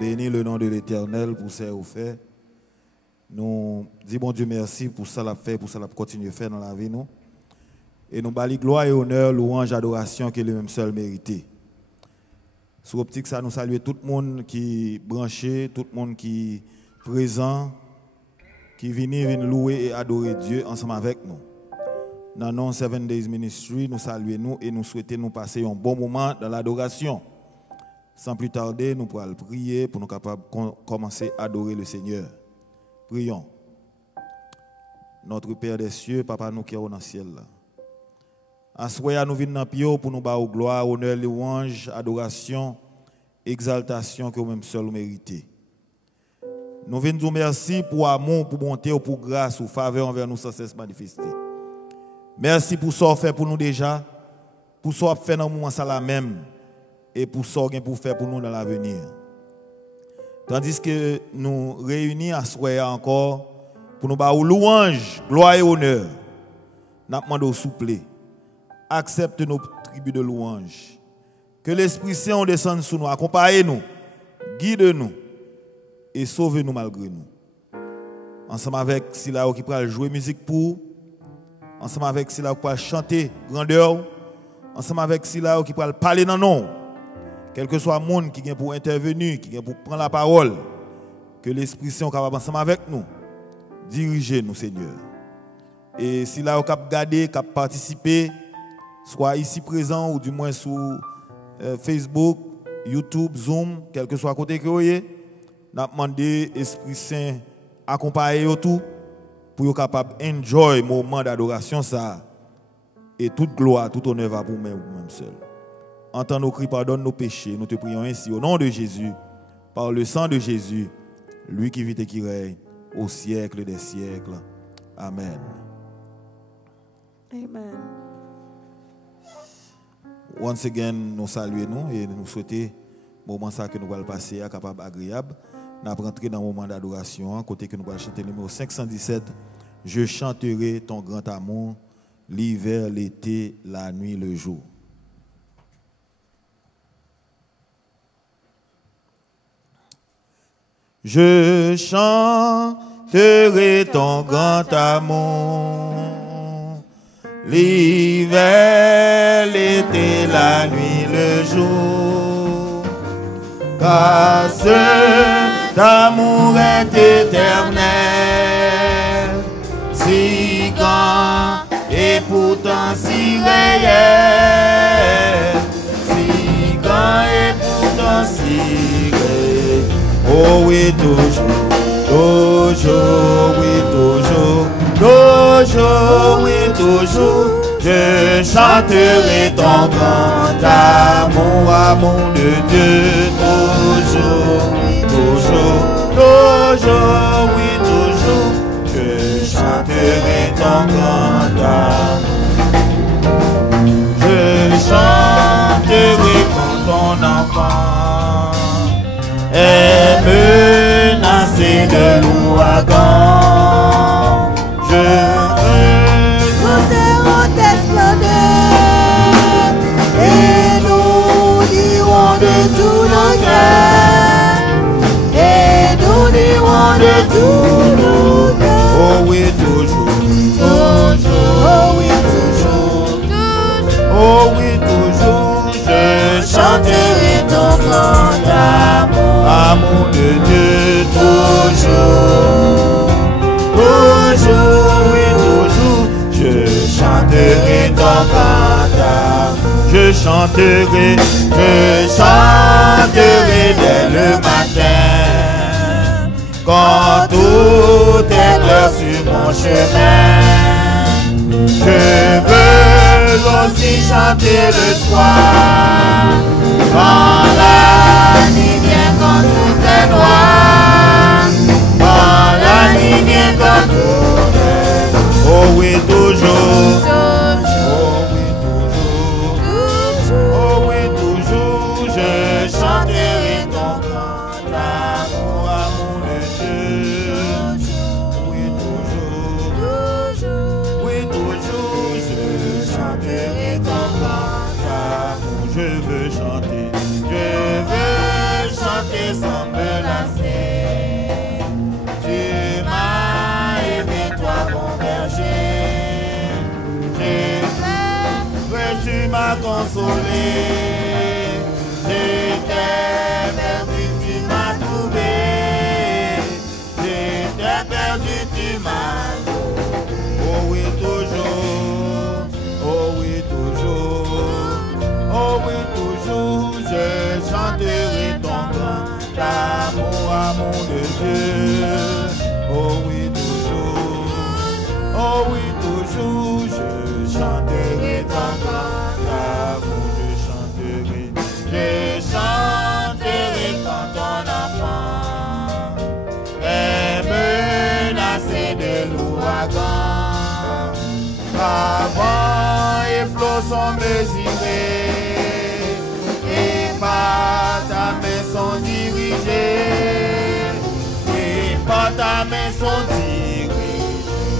bénis le nom de l'Éternel pour ce qu'il fait. Nous disons bon Dieu merci pour ça l'a fait, pour ça l'a continué à faire dans la vie nous. Et nous bali gloire et honneur, louange, adoration que lui-même seul mérité. Sur optique ça nous saluer tout le monde qui est branché, tout le monde qui est présent, qui vient louer et adorer Dieu ensemble avec nous. Dans nos 7 Days Ministry, nous saluons nous et nous souhaitons nous passer un bon moment dans l'adoration. Sans plus tarder, nous pourrons prier pour nous capables de commencer à adorer le Seigneur. Prions. Notre Père des cieux, Papa nous qui est dans le ciel. Assoya nous venons dans le pour nous battre gloire, honneur, louange, adoration, exaltation que nous-mêmes seuls méritons. Nous venons dire merci pour amour, pour bonté, pour grâce, pour faveur envers nous sans cesse manifester. Merci pour ce que fait pour nous déjà, pour ce que fait dans le moment ça la même et pour ce que pour faire pour nous dans l'avenir. Tandis que nous réunis à soir encore pour nous battre louange, gloire et honneur. Nous demandons souple. Accepte nos tribus de louange. Que l'Esprit Saint descende sur nous, accompagne-nous, guide-nous et sauve-nous malgré nous. Ensemble avec Sila qui va jouer musique pour, ensemble avec Sila qui va chanter grandeur, ensemble avec Sila qui va parler dans nous. Quel que soit le monde qui vient pour intervenir, qui vient pour prendre la parole, que l'Esprit Saint soit ensemble avec nous, diriger nous, Seigneur. Et Sila qui va garder, qui va participer, soit ici présent ou du moins sur Facebook, YouTube, Zoom, quel que soit côté que vous êtes, nous demandons Esprit Saint accompagner tout pour être capable d'enjoy le moment d'adoration ça et toute gloire, tout honneur va pour vous-même seul. Entends nos cris, pardonne nos péchés, nous te prions ainsi au nom de Jésus, par le sang de Jésus, lui qui vit et qui règne au siècle des siècles. Amen. Amen. Once again, nous saluons et nous souhaitons le moment ça que nous allons passer à capable agréable. Nous allons rentrer dans le moment d'adoration, côté que nous allons chanter le numéro 517. Je chanterai ton grand amour, l'hiver, l'été, la nuit, le jour. Je chanterai ton grand amour, l'hiver, l'été, la nuit, le jour, car cet amour est éternel, si grand et pourtant si réel, si grand et pourtant si réel. Oh oui, toujours, toujours, oui, toujours, toujours, oui, toujours, je chanterai ton grand amour, amour de Dieu, toujours, toujours, toujours, oui, toujours, je chanterai ton grand amour. Je chanterai pour ton enfant est menacé de l'ouragan. Je Nous tes splendeurs et nous dirons de tout nos cœurs et nous dirons de tout nos cœurs. oh oui, toujours, Toujours, oh oui, toujours, toujours, oh oui, toujours, je chanterai ton grand amour, amour de Dieu, toujours, toujours, oui, toujours, je chanterai ton grand amour. Je chanterai dès le matin, quand tout est clair sur mon chemin. Je veux aussi chanter le soir, quand la nuit vient, quand tout est noir, quand la nuit vient, quand tout est noir. Oh oui, toujours, oh oui, toujours, oh oui, toujours, je chanterai ton grand amour, amour de Dieu. Oui, toujours, oui, toujours, je chanterai ton grand amour. Je veux chanter. consolé. J'étais perdu, tu m'as trouvé. J'étais perdu, tu m'as trouvé. Oh oui, toujours. Oh oui, toujours. Oh oui, toujours. Je chanterai ton grand amour, amour de Dieu. Oh oui, toujours. Oh oui, toujours. Je chanterai ton grand amour. Je chanterai quand ton enfant est menacé de l'ouragan. Avant et flots sont mesurés et par ta main sont dirigés. Et par ta main sont dirigés.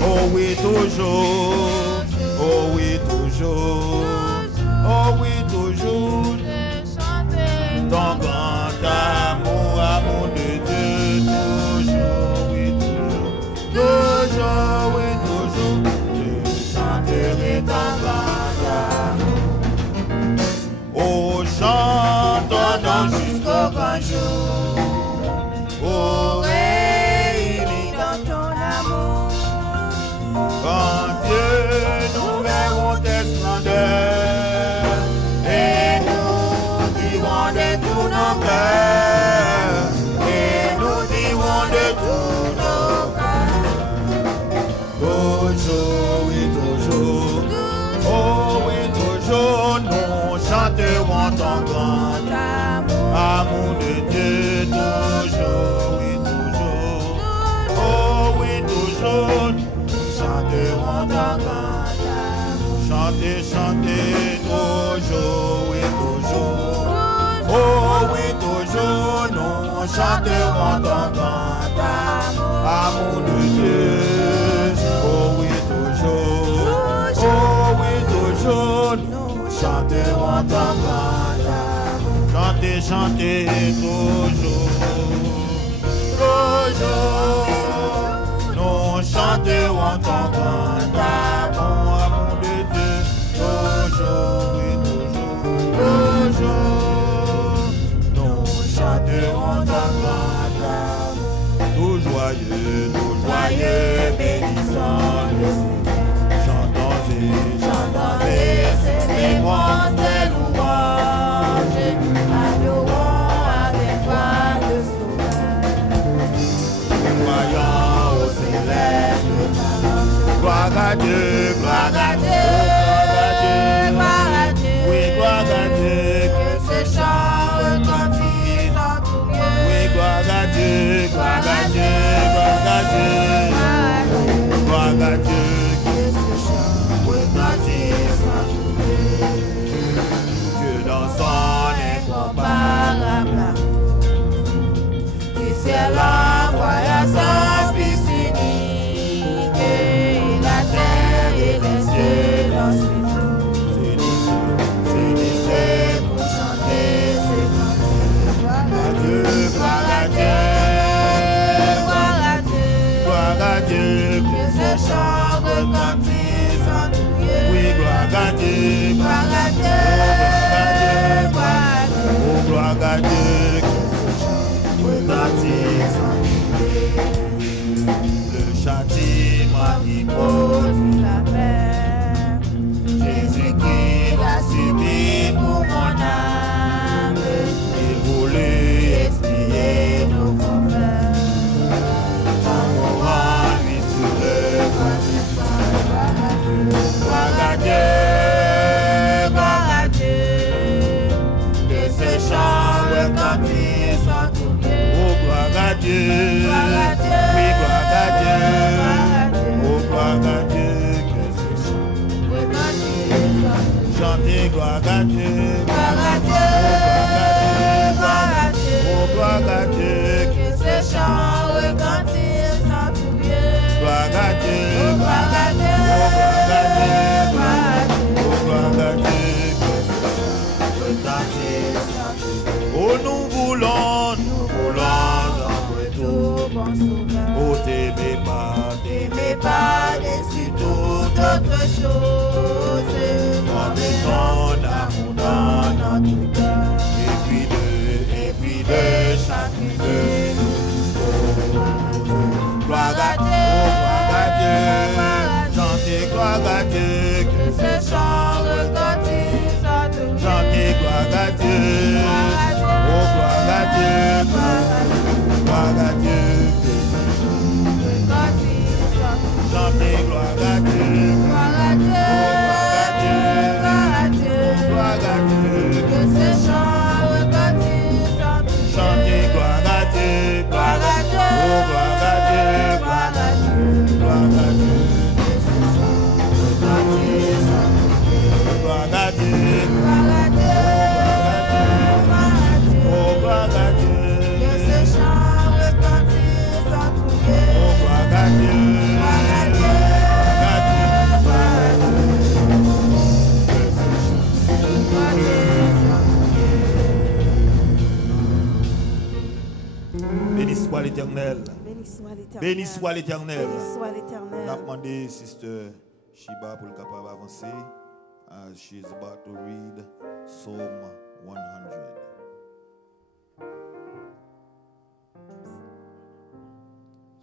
Oh oui, toujours. Oh oui, toujours. Oh oui, toujours. Ton grand amour, amour de Dieu, toujours, oui, toujours. Toujours, oui, toujours. Je chanterai ton grand amour. Oh, chantons jusqu'au grand jour. Oh, réunis dans ton amour. Quand Dieu nous verrons tes splendeurs. Et de tous nos cœurs, et nous dirons de tous nos cœurs. Toujours, oui, toujours. Oh oui, toujours, nous chanterons ton grand amour de Dieu. Toujours, oui, toujours. Oh oui, toujours, nous chanterons ton grand amour. Chantez, chantez, toujours, oui, toujours. Oh oui, toujours, nous chanterons ton grand amour de Dieu. Oh oui, toujours. Oh oui, toujours, nous chanterons ton grand amour. Chantez, chantez, toujours. Toujours, nous chanterons ton grand amour de Dieu. Toujours, oui, toujours. Toujours. Chanterons ta grâce, tout joyeux, bénissons le Seigneur. Chantons et célébrons tes louanges, adorons avec foi le Sauveur. Voyons au céleste ta louange. Gloire à Dieu, gloire à Dieu, gloire à Dieu, oui, gloire à Dieu, que ce chant retentisse en tout lieu. Oui, gloire à Dieu, gloire à Dieu, gloire à Dieu, gloire à Dieu, que ce chant retentisse en tout lieu. Dieu dans son incomparable amour, tu sais l'envoya son Fils unique, et la terre et les cieux dans ses c'est pour chanter ses cantiques. Gloire à Dieu, gloire à Dieu, gloire à Dieu, gloire à Dieu, que ce chant retentisse en tout lieu. Oui, gloire à Dieu, gloire à Dieu, gloire à Dieu, oh gloire à Dieu, que ce chant retentisse en tout lieu. Le châtiment qui produit la paix, Jésus qui l'a subi pour mon âme, il voulait expier nos forfaits. En mourant lui sur le troisième pas, gloire à Dieu, gloire à Dieu, que ce chant retentisse en tout lieu. Oh gloire à Dieu, gloire à Dieu, oui gloire à Dieu, oh gloire à Dieu, que ce chant retentisse en tout lieu. Chantez gloire à Dieu, gloire à Dieu, gloire à Dieu, oh gloire à Dieu, que ce chant retentisse en tout lieu. Gloire à Dieu, gloire à Dieu, oh gloire à Dieu, que ce chant retentisse en tout lieu. Oh nous voulons en retour, bon sauveur. Oh t'aimez pas, dessus toute autre chose. Comme ton amour soit l'Éternel. Béni soit l'Éternel. Béni soit l'Éternel. Béni soit l'Éternel. On a demandé Sister Shiba pour le capable d'avancer. As she's about to read Psalm 100.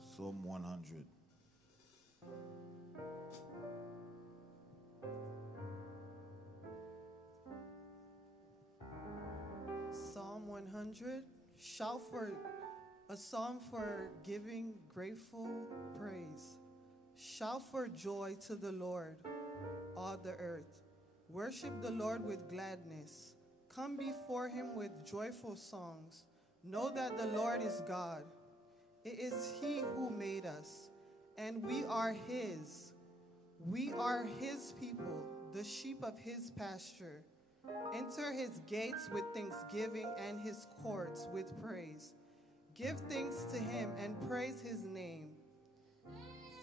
Psalm 100. Psalm 100, shout for a psalm for giving grateful praise. Shout for joy to the Lord, all the earth. Worship the Lord with gladness. Come before him with joyful songs. Know that the Lord is God. It is he who made us, and we are his. We are his people, the sheep of his pasture. Enter his gates with thanksgiving and his courts with praise. Give thanks to him and praise his name.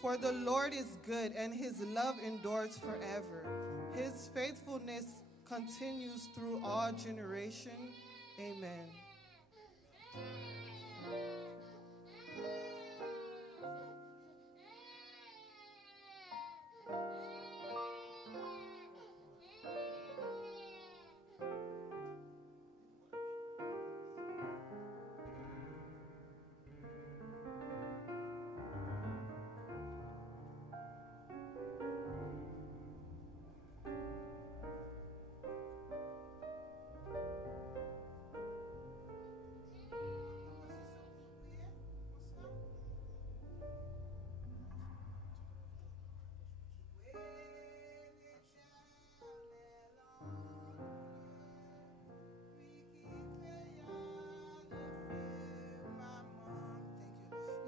For the Lord is good and his love endures forever. His faithfulness continues through all generations. Amen.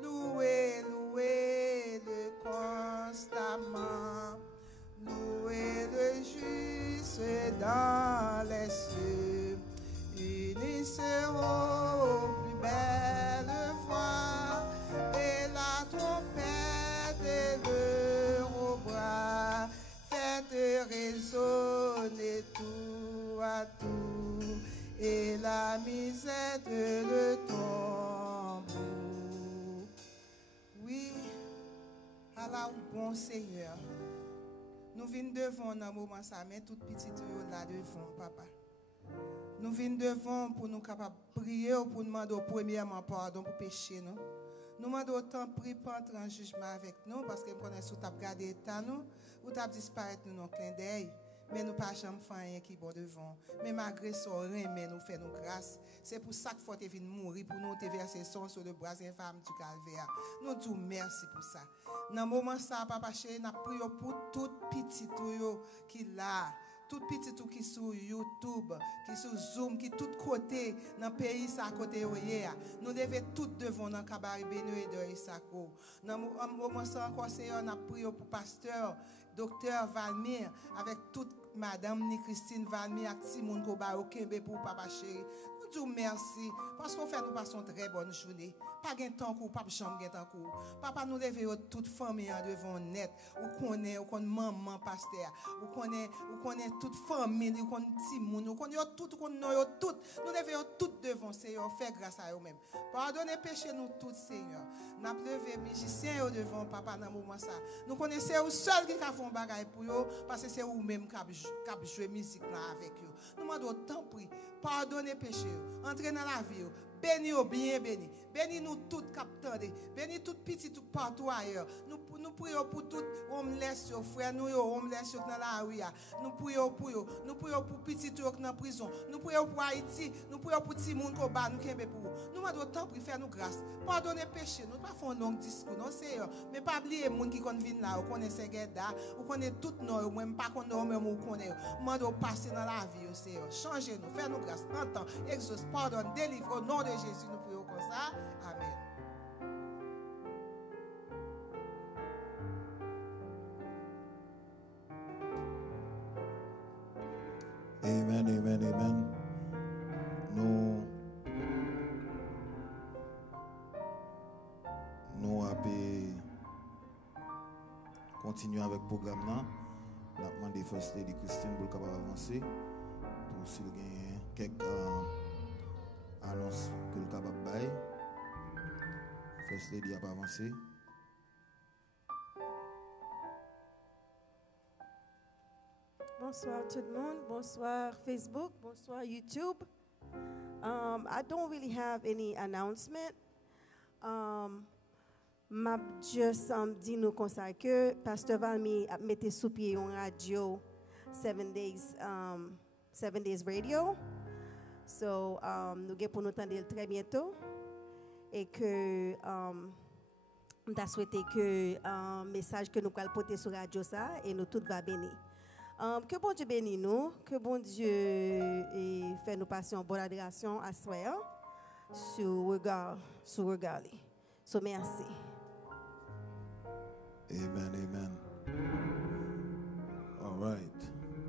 Louez-le constamment, louez le juste dans les cieux, unissez aux plus belles voix, et la trompette et le hautbois, faites résonner tout à tout, et la misère de le tambour. Oui, à la bon Seigneur, nous venons devant un moment ça, mais tout petit là devant, papa. Nous venons devant pour nous capables de prier, pour nous demander premièrement pardon pour pécher nous. Nous demandons autant prier pour entrer en jugement avec nous, parce que nous connaissons que tu as gardé l'état nous, ou tu as disparaître nous dans le clin d'œil. Mais nous pas jamais faire rien qui est bon devant. Mais malgré ça, mais nous fait nous grâce. C'est pour ça qu'il faut te venir mourir, pour nous te verser son sur le bras infâme du calvaire. Nous disons merci pour ça. Dans le moment ça, papa chéri, nous prions pour tout petit qui là. Tout petit tout qui sur YouTube, qui sur Zoom, qui tout côté dans le pays ça côté nous devons tout devant dans cabaret Benoît et de Isako. Dans le moment ça encore Seigneur, nous prions pour pasteur Docteur Valmir avec toute madame ni Christine Valmir avec Simon Koba au Kembe pour papa chéri. Nous disons merci parce qu'on fait nous passons une très bonne journée. Pas gain temps pour papa chambre gain temps pour. Papa nous devons toute famille devant net. Ou connaît maman pasteur, ou connaît toute famille, ou connaît Simon, ou connaît tout nous devons tout devant Seigneur faire grâce à eux-mêmes. Pardonnez péché nous tous Seigneur. N'a levé musicien devant papa dans moment ça. Nous connaissons seul qui a fait un bagage pour eux parce que c'est eux même qui a joué musique là avec eux. Nous demandons tant prix, pardonnez péché, entrez dans la vie. Bénis bien béni. Bénis nous toutes capteurs. Bénis tout petit tout partout ailleurs. Nous prions pour tout homeless frère nous homeless dans la rue. Nous prions pour eux. Nous prions pour petit tout dans la prison. Nous prions pour Haïti. Nous prions pour tout le monde qui bat nous kembe pour. Nous demandons tant pour faire nous grâce. Pardonnez péché. Nous pas faire un long discours non Seigneur. Mais pas oublier les gens qui viennent là, ou connaît Segeda, ou connaît tout nous même pas qu'on nous même ou connaît. Demandons passer dans la vie Seigneur. Changez nous, faites nous grâce. Entends, exauce, pardonne, délivre au nom de Jésus, nous prions comme ça. Amen. Amen, amen, amen. Nous allons continuer avec le programme. Nous avons demandé First Lady Christine pour capable avancer. Pour s'il y a quelques annonces que le capable bail. First Lady a avancé. Bonsoir tout le monde. Bonsoir Facebook. Bonsoir YouTube. I don't really have any announcement. M'a just dit nous comme ça que Pasteur Valmy a mis sous pied une radio 7 days radio. So nous allons pour nous attendre très bientôt et que nous avons souhaité que message que nous allons porter sur radio ça et nous tout va bénir. Que bon Dieu bénisse nous, que bon Dieu fait nous passer une bonne adoration à soi sur regard. So merci. Amen, amen. All right.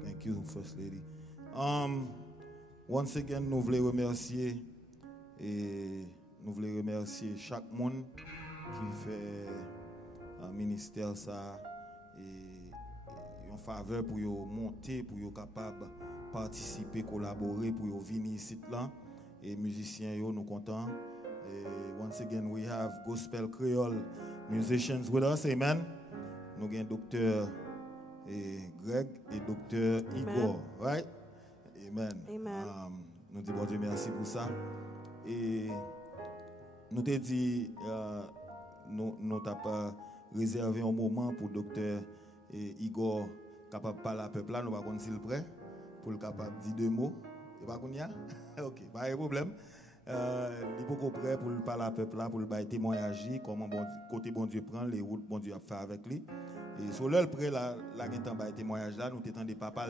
Thank you, First Lady. Once again, nous voulons remercier chaque monde qui fait un ministère ça et en faveur pour monter, pour être capable de participer, collaborer, pour venir ici là. Et musiciens, nous contents. Once again, we have Gospel Creole musicians with us. Amen. Nous avons Dr. Greg et Dr. Igor. Right? Amen. Amen. Nous disons bon Dieu merci pour ça. Et nous te dit, nous t'avons réservé un moment pour Dr. Igor capable de parler à peuple là. Nous ne savons pas s'il est prêt pour le capable de dire 2 mots. Et pas qu'on y a? Ok, pas de problème. Il est beaucoup prêt pour parler à peuple là, pour le témoigner, comment côté bon Dieu prend, les routes bon Dieu a fait avec lui. Et sur l'heure près là, la témoignage là, nous t'étendons des papas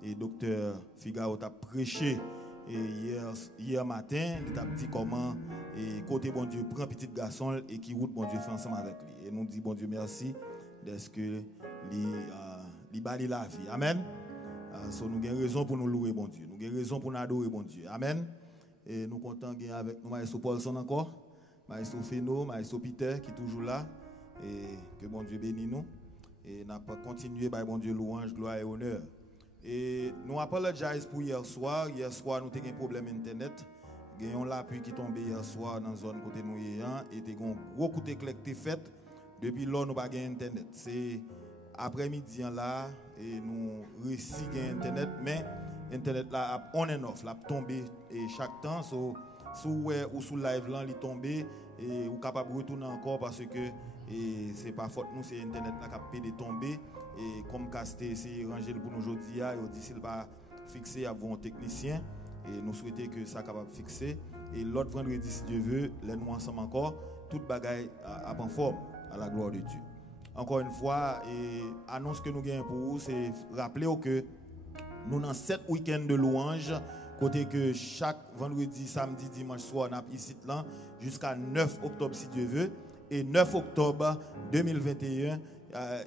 et docteur Figaro t'a prêché hier matin, il t'a dit comment côté bon Dieu prend petit garçon et qui route bon Dieu fait ensemble avec lui. Et nous dit bon Dieu merci d'être que il bali la vie. Amen. So nous avons raison pour nous louer bon Dieu. Nous avons raison pour nous adorer bon Dieu. Amen. Et nous comptons avec nous Maestro Paulson encore, Maestro Feno, Maestro Peter qui est toujours là. Et que bon Dieu bénisse nous. Et nous allons continuer par bon Dieu louange, gloire et honneur. Et nous apologisons pour hier soir. Hier soir, nous avons un problème internet. Nous avons l'appui qui est tombé hier soir dans la zone côté nous et il y a un gros coup d'éclat qui est fait. Depuis là, nous n'avons pas internet. C'est après-midi là et nous réussissons à internet, mais internet là on and off, là tombé et chaque temps sous live là il tombé et ou capable de retourner encore parce que c'est pas faute nous, c'est internet là qui a tomber et comme casté c'est rangé pour nous aujourd'hui il dit s'il pas fixer avant un technicien et nous souhaitons que ça capable fixer et l'autre vendredi si Dieu veut les nous ensemble encore toute bagaille à en forme à la gloire de Dieu. Encore une fois, annonce que nous gagnons pour vous, c'est rappeler que nous avons 7 week-ends de louange, côté que chaque vendredi, samedi, dimanche soir, nous avons ici là, jusqu'à 9 octobre si Dieu veut. Et 9 octobre 2021,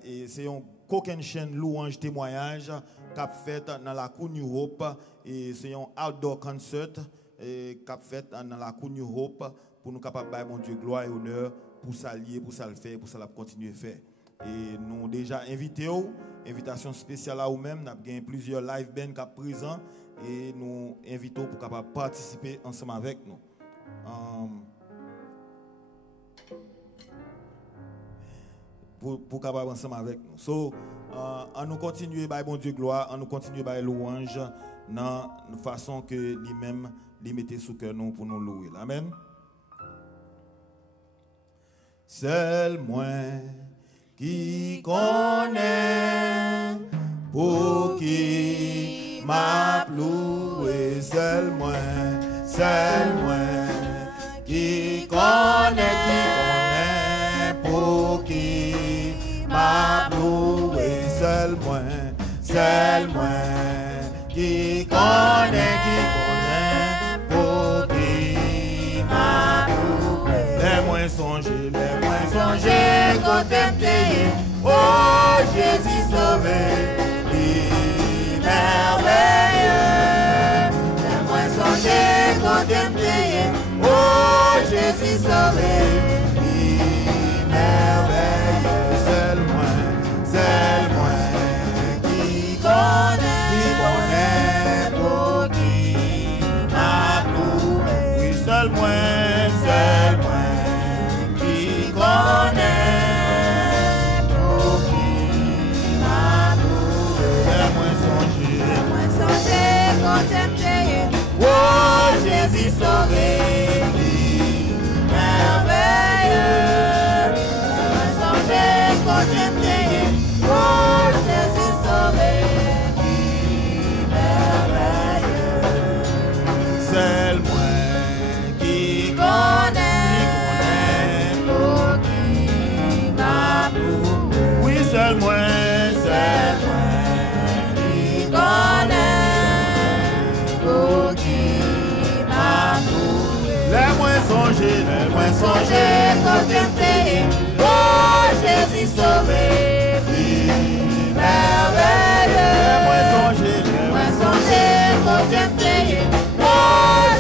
et c'est une coquine chaîne louange témoignage qu'a fait dans la Cour New Hope. Et c'est un outdoor concert qu'a fait dans la Cour New Hope pour nous capables de mon Dieu gloire et honneur pour s'allier, pour ça le faire, pour ça la continuer à faire. Et nous avons déjà invité, invitation spéciale à vous-même, nous avons plusieurs live bands qui sont présents et nous invitons pour capable participer ensemble avec nous. Pour capable ensemble avec nous. So, on nous continue par bon Dieu gloire, on nous continue par louange dans une façon que lui-même les mettez sous cœur nous pour nous louer. Amen. Seul moi qui connaît pour qui m'a loué, seul moi qui connaît pour qui m'a loué, seul moi qui connaît pour qui m'a loué. Les moins songés côté payé, oh Jésus sauvé, merveilleux. Les moins songés côté payé, oh Jésus sauvé, merveilleux. Seul moi qui connaît pour qui m'a loué. Oui, seul moi qui songer, contempler, oh Jésus sauvé, merveilleux. Moi songer, contempler, oh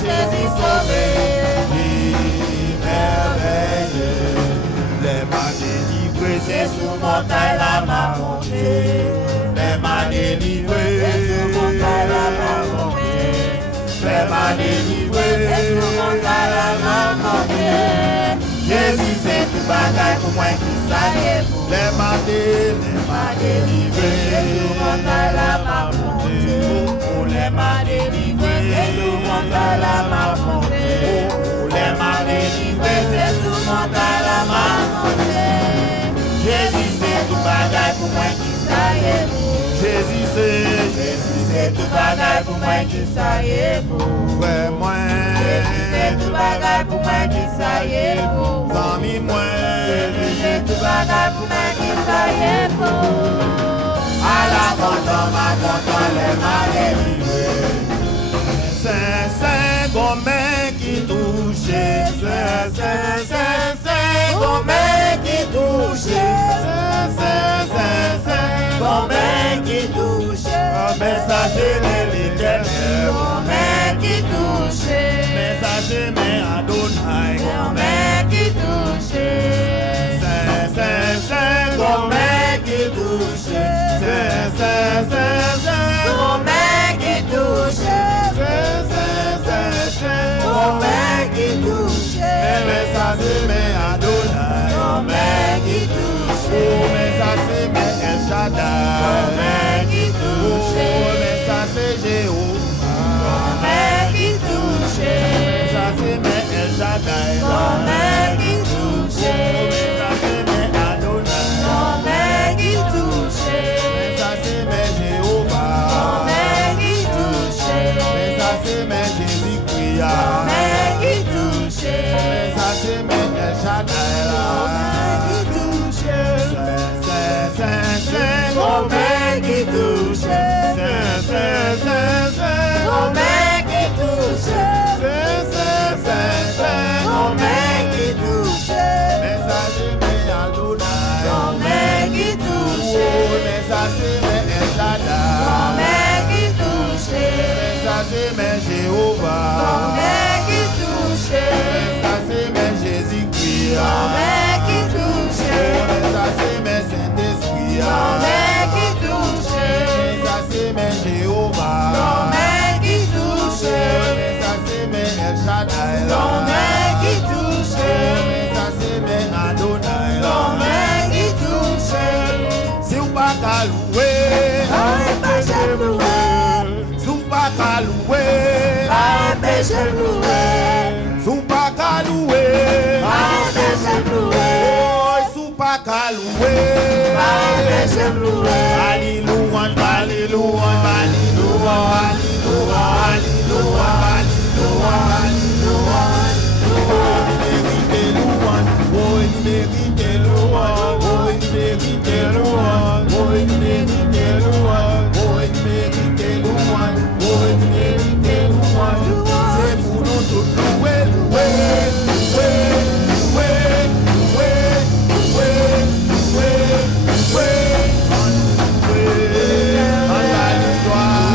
Jésus sauvé, merveilleux. Les mains délivrées, C'est sous montagne la m'a monté, les mains délivrées, c'est sous montagne la m'a monté, les mains délivrées, c'est sous montagne la m'a monté. Jésus c'est tout bagaille pour moi qui savait pour les mains délivrées, c'est sous montagne la m'a monté, pour les mains délivrées, c'est sous montagne la m'a monté, pour les mains délivrées, c'est sous montagne la m'a monté. Jésus c'est tout bagaille pour moi qui savait pour Jésus c'est tout bagaille pour moi qui savait pour ouais moi, c'est tout bagaille pour moi qui savait pour amis moi, c'est tout bagaille pour moi qui savait pour à la content ma content les m'a délivré c'est gommé qui touche, c'est gommé qui touche gommé qui touche messager l'éternel, gommé qui touche messager mais Adonai, gommé qui touche c'est gommé qui touche, gommé qui touche gommé qui touche messager mais Adonai, gommé qui touche messager mais El Shaddai, gommé qui touche messager Jéhovah, gommé qui touche messager mais El Shaddai, gommé qui touche messager mais Adonai, gommé qui touche messager mais Jéhovah, gommé qui touche messager mais Jésus-Christ, gommé qui touche messager mais El Shaddai, gommé qui touche gommé qui touche gommé qui touche messager mais Adonai, gommé qui touche messager mais El Shaddai, gommé qui touche messager mais Jéhovah, gommé qui touche messager mais Jésus-Christ, gommé qui touche messager mais Saint-Esprit, gommé qui touche messager mais Jéhovah, gommé qui touche messager mais El Shaddai, gommé qui touche messager mais Adonai, gommé qui touche si ou pas qu'à louer, Aïe, péché loué, si ou pas qu'à louer, aïe, péché loué, si ou pas qu'à louer, aïe, péché loué, oh, si ou pas qu'à louer, aïe, péché loué, Alléluia, Alléluia, Alléluia, Alléluia, Alléluia, Alléluia, oh, il mérite louange, oh, il mérite louange, oh, il mérite louange, oh, il mérite louange, oh, il mérite louange, oh, il mérite louange, c'est pour nous tous louer, louer, louer, louer, louer, louer, louer, louer, à la gloire,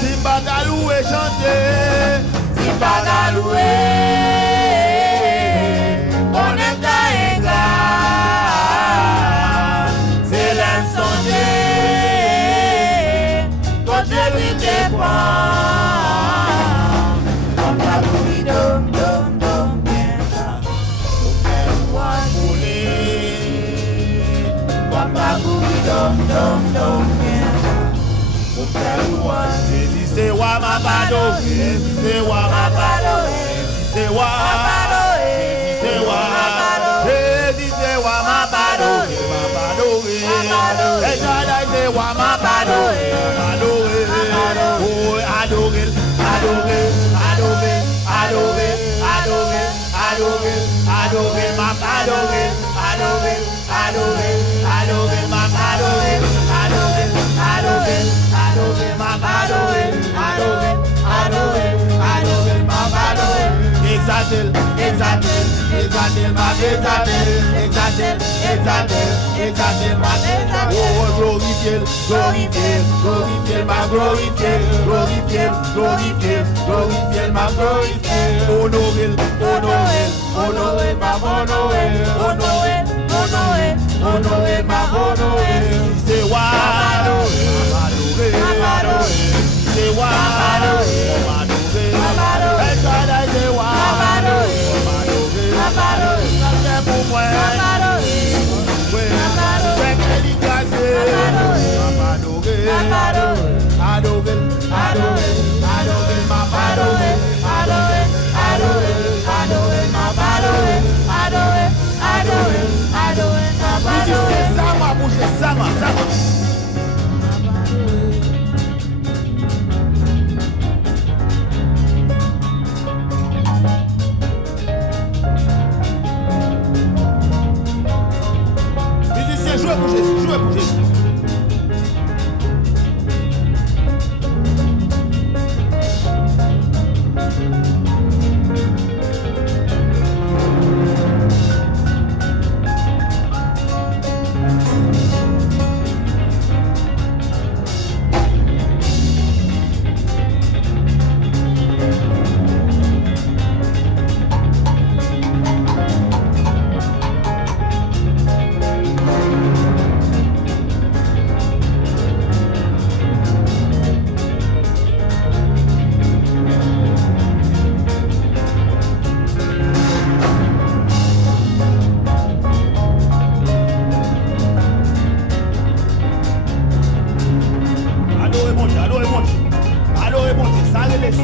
Simba ta loué chanter. Simba ta loué. On est ta égard. C'est l'insondé. Quand je lui dépends. Comme ta bouille dom dom dom bien. Comme ta bouille dom dom dom bien. C'est wa ma bado, c'est wa ma bado, c'est wa, c'est wa, c'est wa ma bado, ma bado, c'est wa ma bado, bado, oh adoré, adoré, adoré, adoré, adoré, adoré, adoré, ma adoré, adoré, adoré, adoré, ma adoré, adoré, adoré. Adoré, ma adoré, adoré, adoré, adoré, ma adoré. Exaltel, exaltel, exaltel, ma exaltel, exaltel, exaltel, exaltel, ma exaltel. Oh, glorifier, glorifier, glorifier, ma glorifier, glorifier, glorifier, glorifier, ma glorifier. Honorer, honorer, honorer, ma honorer, honorer, honorer, honorer, ma honorer. C'est wa. C'est wa, jouez pour Jésus, jouez pour Jésus.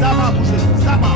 Sama pour Jésus, Sama.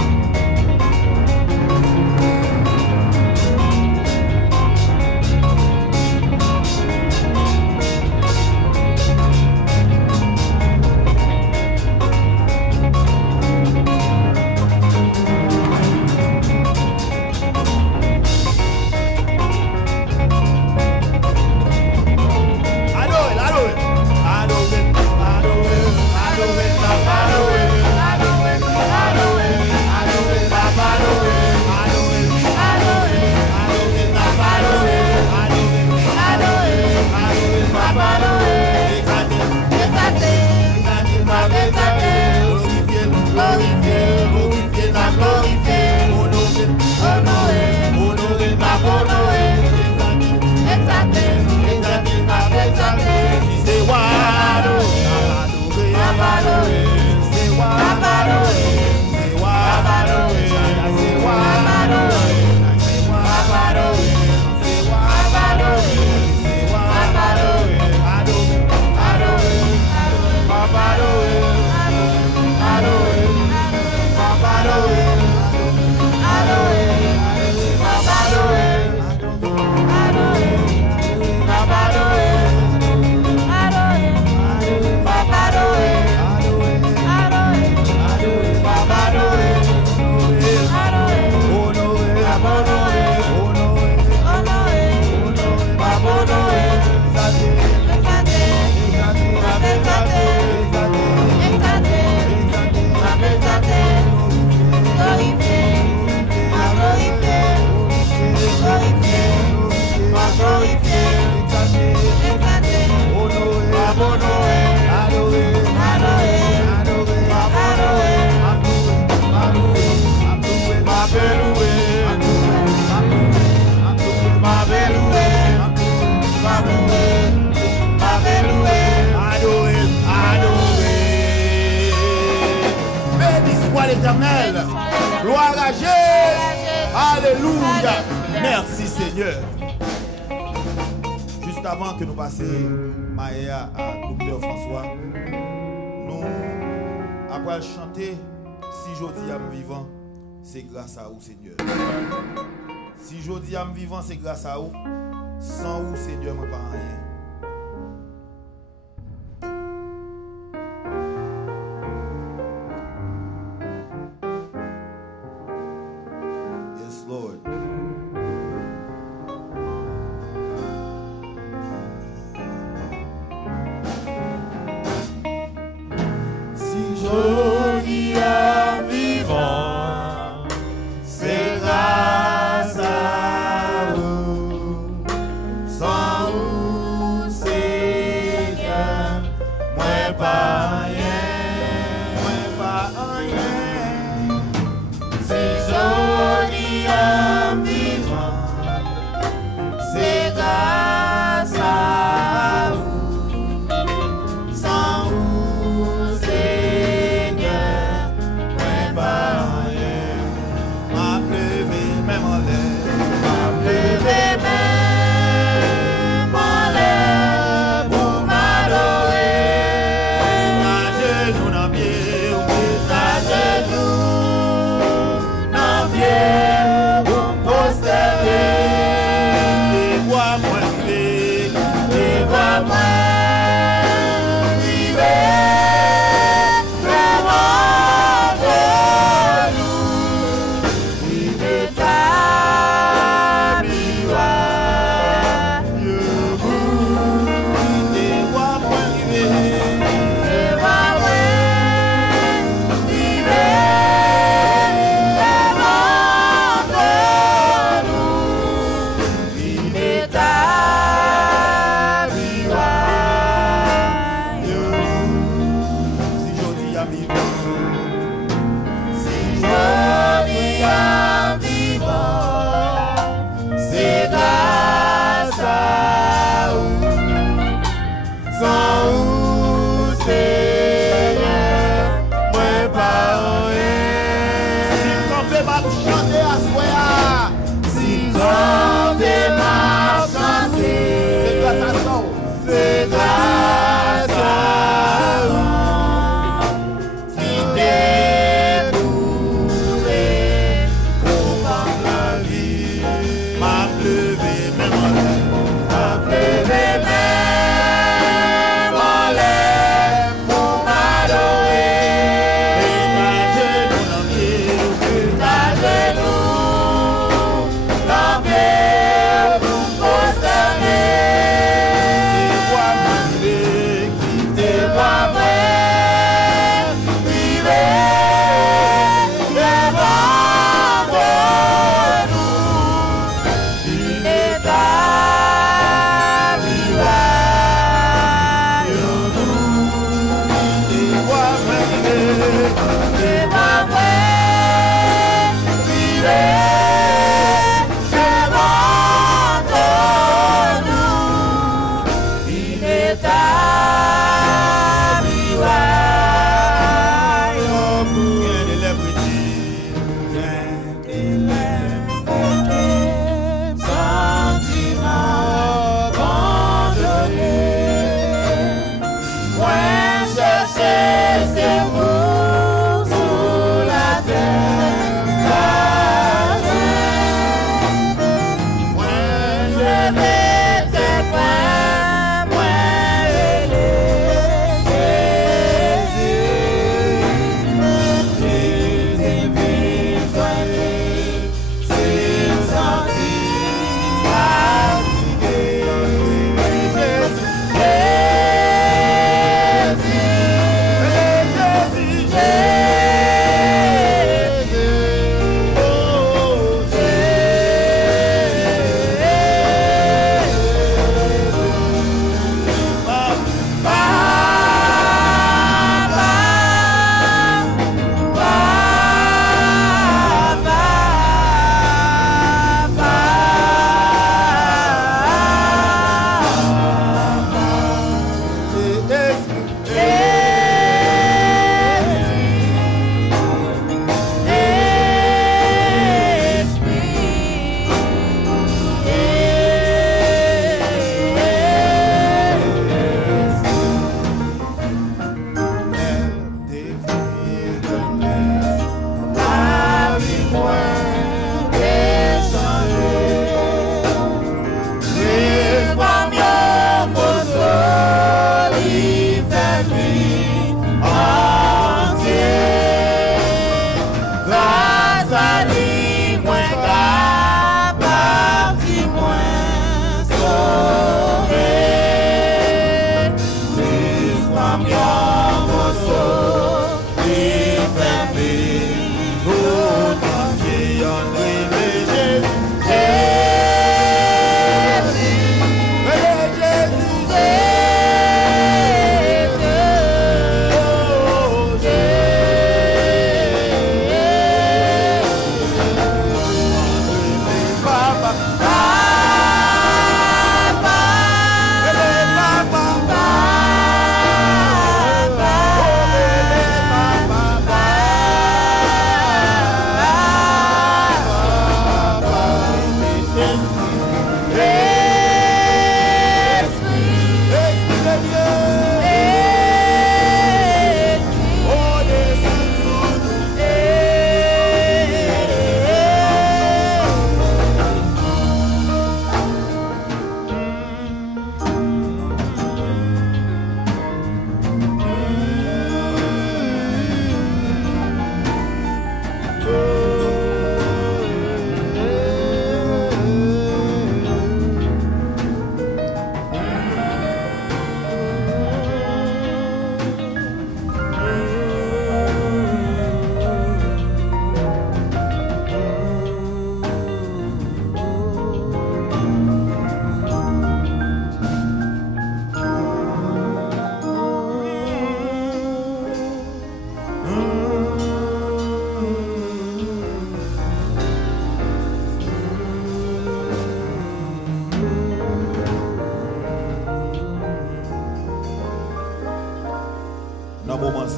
l'Éternel. Gloire à Jésus. Alléluia. Merci Seigneur. Juste avant que nous passions Maëa à Docteur François, nous, après chanter, si je dis à me vivant, c'est grâce à vous Seigneur. Si je dis à me vivant, c'est grâce à vous. Sans vous Seigneur, je ne peux pas rien. Yes, Lord. Si je dis à vivant, c'est grâce à vous. Sans vous, Seigneur, moi pas rien, moi pas rien. Si je dis à vivant, c'est grâce à vous. Sans vous, Seigneur, moi pas rien. M'a levé même en l'air, m'a levé même en l'air pour m'adorer. À genoux dans pied, à genoux dans pied pour me prosterner. Et vois-moi vivre, et vois-moi vivre vraiment de nous. Il est à mi-voix, Dieu vous, et vois-moi vivre, et vois-moi vivre vraiment de nous. Il est à mi-voix, Dieu vous. Si je dis à vivre, si je dis à vivant, c'est grâce à vous. Sans vous, Seigneur, moi pas rien. Si campé m'a chanté à soir, si campé m'a chanté, c'est grâce à ça, c'est grâce à vous. Si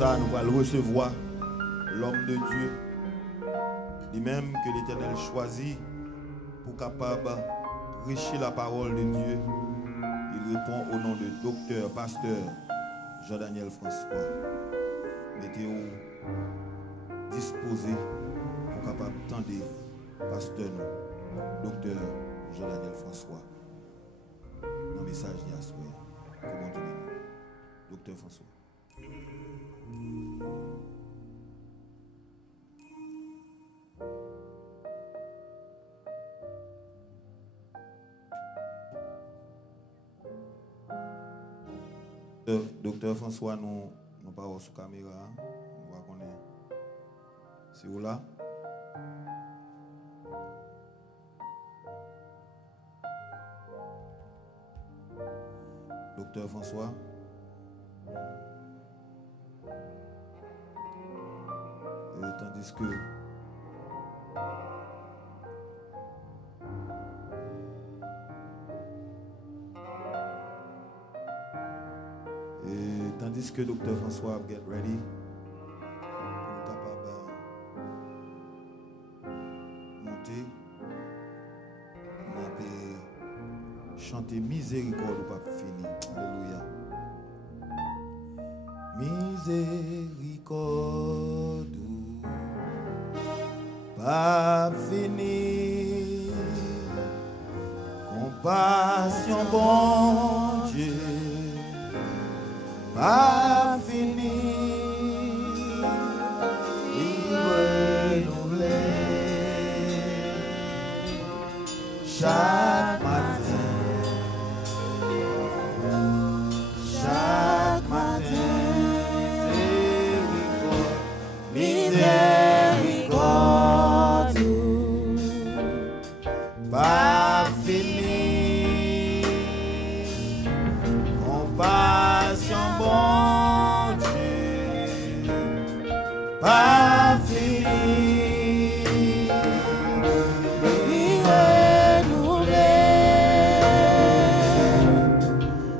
ça, nous allons recevoir l'homme de Dieu, lui-même que l'Éternel choisit pour capable prêcher la parole de Dieu. Il répond au nom de docteur, pasteur Jean-Daniel François. Mettez-vous disposé pour capable tendre pasteur nous, docteur Jean-Daniel François. Dans le message d'hier, que bon Dieu bénisse. Docteur François. Docteur François, nous parlons sur caméra. On va connaître. C'est où là? Docteur François. Tandis que tandis que Docteur François get ready pour capable monter, on a chanter miséricorde ou pas fini. Alléluia. Miséricorde pas fini, compassion bon Dieu pas fini, il renouvelle chaque matin, miséricorde, pas fini, compassion bon Dieu, pas fini, il renouvelle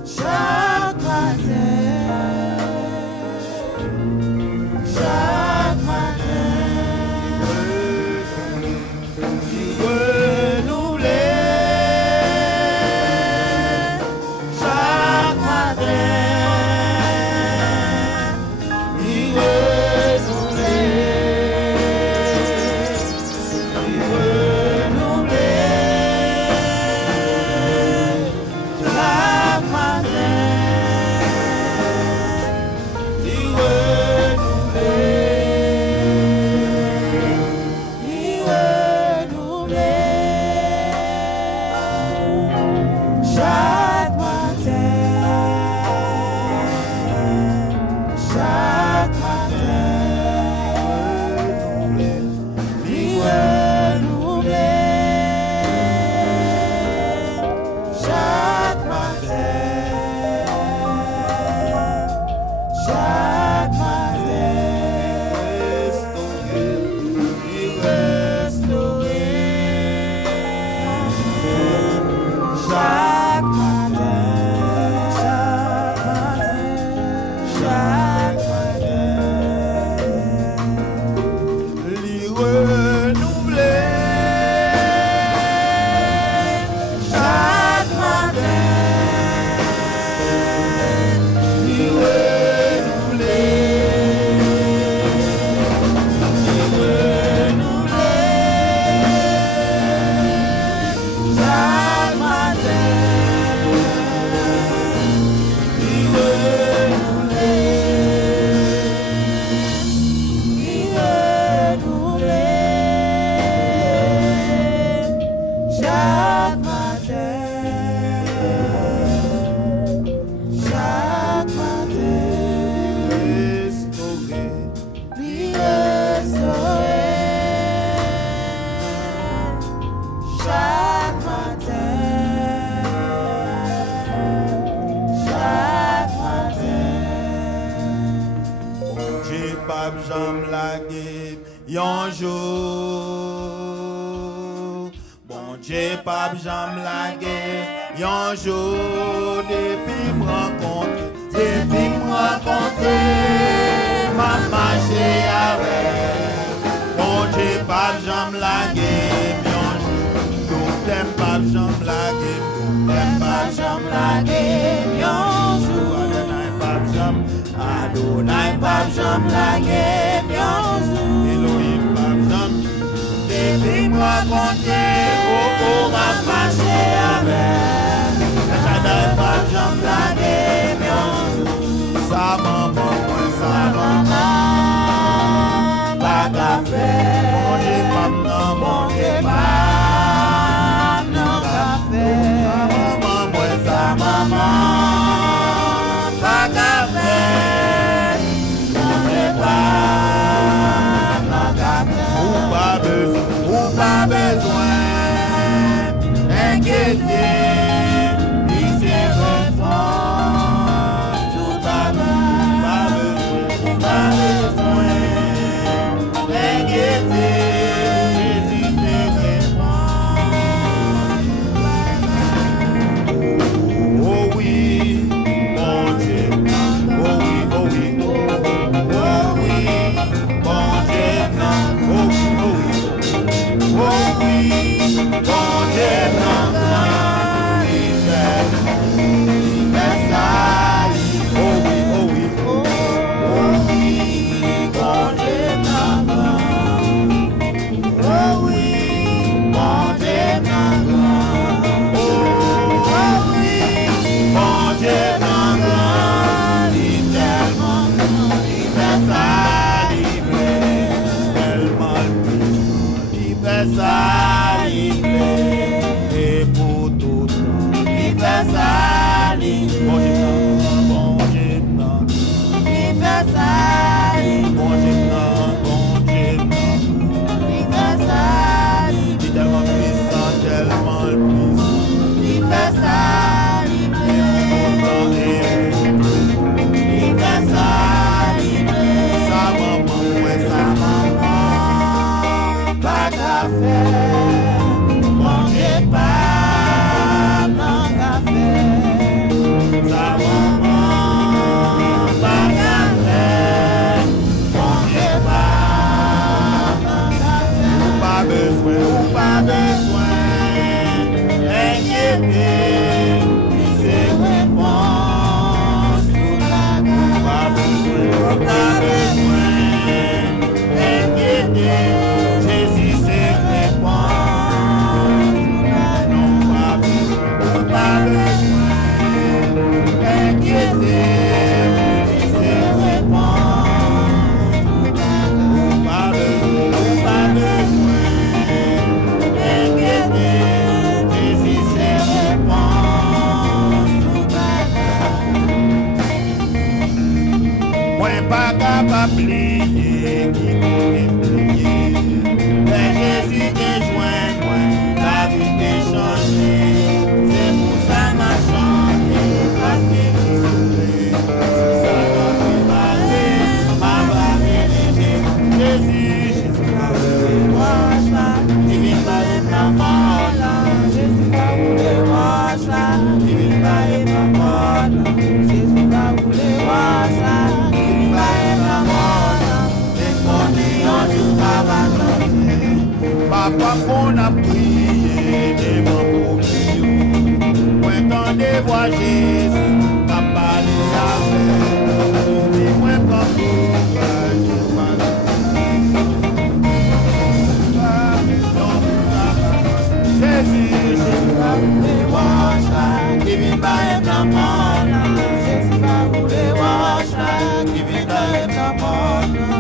chaque matin. Yon jour, bon Dieu pas jamais lagué. Yon jour depuis me rencontrer, marcher avec. Bon Dieu, pas jambe la game, yon t'aime pas jambe la game, t'aime pas jambe la game, yon jour. Adonai pas jambe la game, yon jour. Elohim pas jambe. Depuis moi compter, oh, m'a marcher avec. Shaddai pas jambe la game, yon jour. Sa maman, sa maman, pas qu'à faire. Mon Dieu, maman, mon Dieu, pas non qu'à faire. Sa maman, moi, sa maman, pas qu'à faire. Mon Dieu, pas non qu'à faire. Ou pas besoin d'inquiéter. Papa, on a prié devant pour Dieu. Moi, t'entendez voir Jésus, t'as parlé avec. Et moi, pas Jésus, va vous wash, give him by the morning. Jésus va vous wash, give him by the morning.